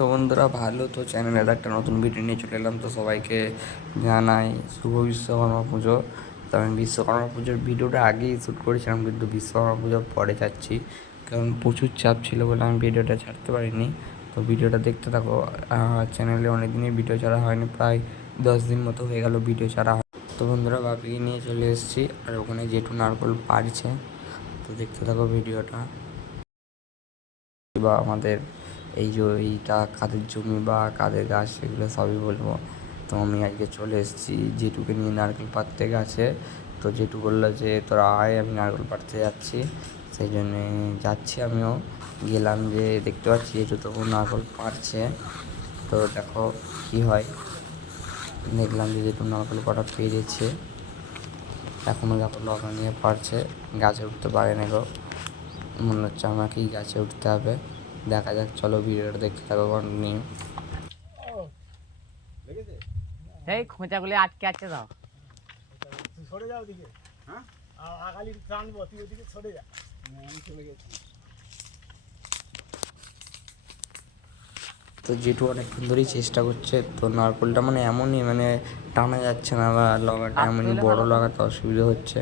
তো বন্ধুরা ভালো তো চ্যানেলের একটা নতুন ভিডিও নিয়ে চলে এলাম। তো সবাইকে জানাই শুভ বিশ্বকর্মা পুজো। তো আমি বিশ্বকর্মা পুজোর ভিডিওটা আগেই শ্যুট করেছিলাম, কিন্তু বিশ্বকর্মা পুজোর পরে যাচ্ছি, কারণ প্রচুর চাপ ছিল বলে আমি ভিডিওটা ছাড়তে পারিনি। তো ভিডিওটা দেখতে থাকো। চ্যানেলে অনেক দিনই ভিডিও ছাড়া হয়নি, প্রায় 10 দিন মতো হয়ে গেল ভিডিও ছাড়া হয়। তো বন্ধুরা বাপিকে নিয়ে চলে এসেছি, আর ওখানে জেঠু নারকোল পাড়ছে। তো দেখতে থাকো ভিডিওটা। বা আমাদের এই যে এইটা কাদের জমি বা কাদের গাছ সেগুলো সবই বলবো। তো আমি আজকে চলে এসেছি জেঠুকে নিয়ে নারকেল পাড়তে গাছে। তো জেঠু বললো যে তোরা আয়, আমি নারকেল পাড়তে যাচ্ছি। সেই জন্যে যাচ্ছি, আমিও গেলাম। যে দেখতে পাচ্ছি জেঠু তখন নারকেল পাড়ছে। তো দেখো কি হয়। দেখলাম যে জেঠু নারকেল কটা পেরেছে, এখনও দেখো লগা নিয়ে পারছে। গাছে উঠতে পারে না গো, মনে হচ্ছে আমাকেই গাছে উঠতে হবে। দেখা যাক, চলো ভিডিওটা দেখতে থাকো কন্টিনিউ। এই খোঁচাগুলি আটকে আছে দাও। সরে যাও দিকে। হ্যাঁ আগালি টানবো, তুই ওদিকে সরে যা। আমি চলে গেছি। তো জেঠু অনেকক্ষণ ধরেই চেষ্টা করছে। তো নারকোলটা মানে এমনই মানে টানা যাচ্ছে না, বা লগাটা এমনই বড় লাগাতে অসুবিধা হচ্ছে।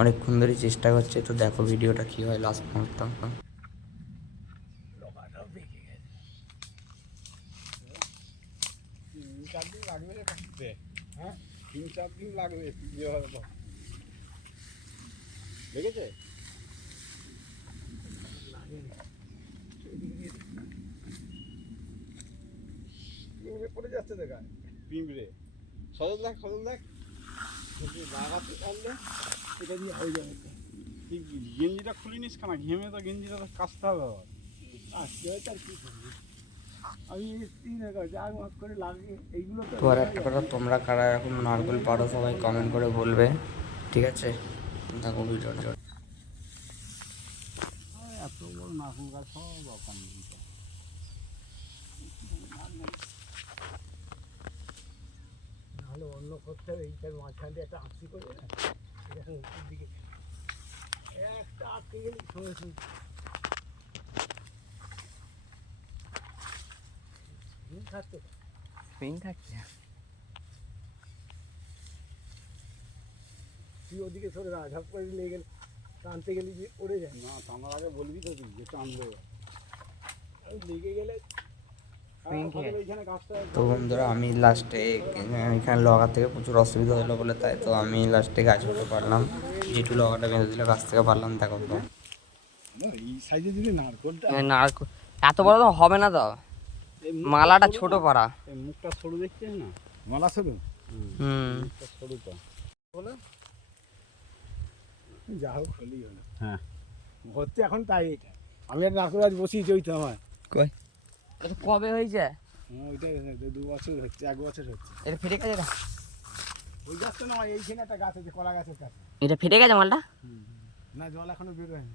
অনেকক্ষণ ধরেই চেষ্টা করছে। তো দেখো ভিডিওটা কী হয় লাস্ট মুহূর্ত। হ্যাঁ 3-4 দিন লাগবে দেখেছে। পড়ে যাচ্ছে দেখা পিঁপড়ে। সদল দেখ লাগাতে পারলে এটা দিয়ে হয়ে যাবে। তুই গেঞ্জিটা খুলে নিস কেন? ঘেমে তো গেঞ্জিটা তো কাচতে হবে আবার। আসতে হয় তার কী করবি? আমি করে লাগিয়ে এইগুলো তো আর একটা কথা, তোমরা কারা এখন নারকেল পাড়ো সবাই কমেন্ট করে বলবে, ঠিক আছে? দেখো ভিডিওটা। এত বড় নারকেল গাছ সব রকম নাহলে অন্য করতে হবে। এইটার মাঝখান দিয়ে একটা আঁকছি করে উপর দিকে একটা আটকে গেলে শুনেছি থাকতো। স্প্রিং থাকছে। তুই ওদিকে সরে যা, ঝপ করে লেগে গেলে টানতে গেলে যে পড়ে যায়। না টানার আগে বলবি তো তুই যে টানবে, লেগে গেলে। তো বন্ধুরা আমি লাস্টে এখানে লগা থেকে প্রচুর অসুবিধা হলো বলে, তাই তো আমি লাস্টে গাছে উঠে পারলাম। যেটু লগাটা বেঁধে দিল গাছ থেকে পারলাম। দেখো তো এই সাইজে যদি নারকলটা নারকল এত বড় তো হবে না তো, মালাটা ছোট পাড়া। এই মুখটা সরু দেখছিস না, মালা সরু। মুখটা সরুটা বলে যা হোক হলেই হলো। হ্যাঁ হচ্ছে এখন তাই। এটা আমি একটা নারকল গাছ বসিয়েছি ওই তো আমার। কই কবে হয়েছে? ওইটা 2 বছর হচ্ছে, 1 বছর হচ্ছে। এটা ফেটে গেছে না? ওই গাছটা না, এইখানে একটা গাছ আছে কলা গাছের কাছে। এটা ফেটে গেছে মালটা? না জল এখনো বের হয়নি।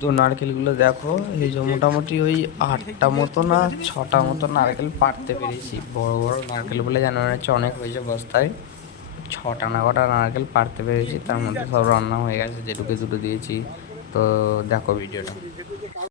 তো নারকেলগুলো দেখো, এই যে মোটামুটি ওই 8টা মতো না 6টা মতো নারকেল পাড়তে পেরেছি। বড় বড় নারকেল বলে জানা হচ্ছে অনেক হয়েছে বস্তায়। 6টা না কটা নারকেল পাড়তে পেরেছি, তার মধ্যে সব রান্না হয়ে গেছে, যেটুকু দুটো দিয়েছি। তো দেখো ভিডিওটা।